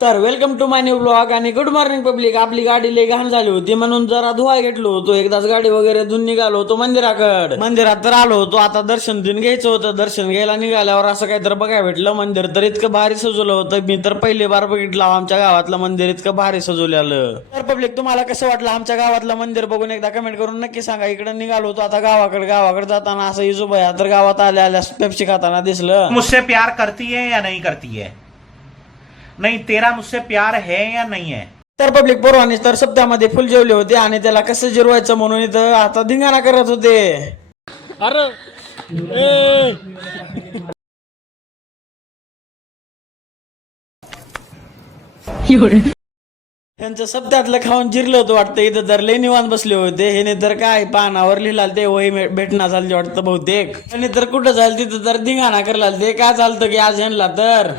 तर welcome to my new blog आणि good morning public. आपली गाडी लई घाण झाली होती म्हणून जरा धुवाय घेतलो होतो. एकदाच गाडी वगैरे धुवून निघालो होतो मंदिराकडे. मंदिरात तर आलो होतो. आता दर्शन देऊन घ्यायचं होतं. दर्शन घ्यायला निघाल्यावर असं काहीतरी बघायला भेटलं. मंदिर तर इतकं भारी सजवलं होतं. मी तर पहिली बार बघितलं आमच्या गावातलं मंदिर इतकं भारी सजवलेलं. तर पब्लिक तुम्हाला कसं वाटलं आमच्या गावातलं मंदिर बघून एकदा कमेंट करून नक्की सांगा. इकडे निघालो होतो आता गावाकडे जाताना असं इजोबया तर गावात आल्या पेप्सी खाताना दिसलं. मुझसे प्यार करती है या नहीं करती है? नहीं, तेरा मुझसे प्यार है या नहीं है? तर पब्लिक पोरवानी तर सप्त्यामध्ये फुल जेवले होते आणि त्याला कसं जिरवायचं म्हणून इथं आता धिंगाणा करत होते. अरे त्यांचं सप्त्यातलं खाऊन जिरलं होतं वाटतं. इथं तर लई निवांत बसले होते. हे तर काय पानावर लिहिलाल ते वही भेटणार झाले वाटतं बहुतेक. आणि तर कुठं झालं तिथं तर धिंगाणा करला ते काय चालतं की आज ह्यांना तर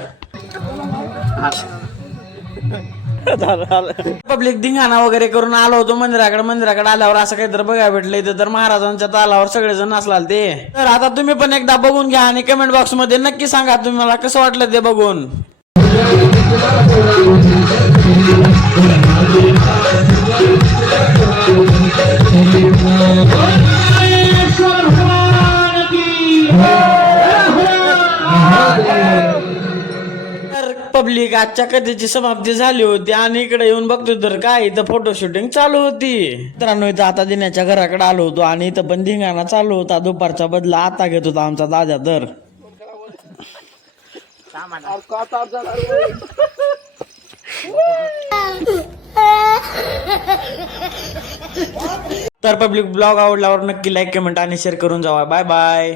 पब्लिक धिंगाणा वगैरे करून आलो होतो मंदिराकडे आल्यावर असं काहीतरी बघायला भेटलं. इथं तर महाराजांच्या तालावर सगळेजण असलाल ते. तर आता तुम्ही पण एकदा बघून घ्या आणि कमेंट बॉक्स मध्ये नक्की सांगा तुम्हाला कसं वाटलं ते बघून. पब्लिक आजच्या कथेची समाप्ती झाली होती आणि इकडे येऊन बघतो तर काय इथं फोटो शूटिंग चालू होती. मित्रांनो इथं आता दिनाच्या घराकडे आलो होतो आणि इथं पण धिंगाणा चालू होता. दुपारचा बदला आता घेत होता आमचा दादा. तर पब्लिक ब्लॉग आवडल्यावर नक्की लाईक कमेंट आणि शेअर करून जावा. Bye bye.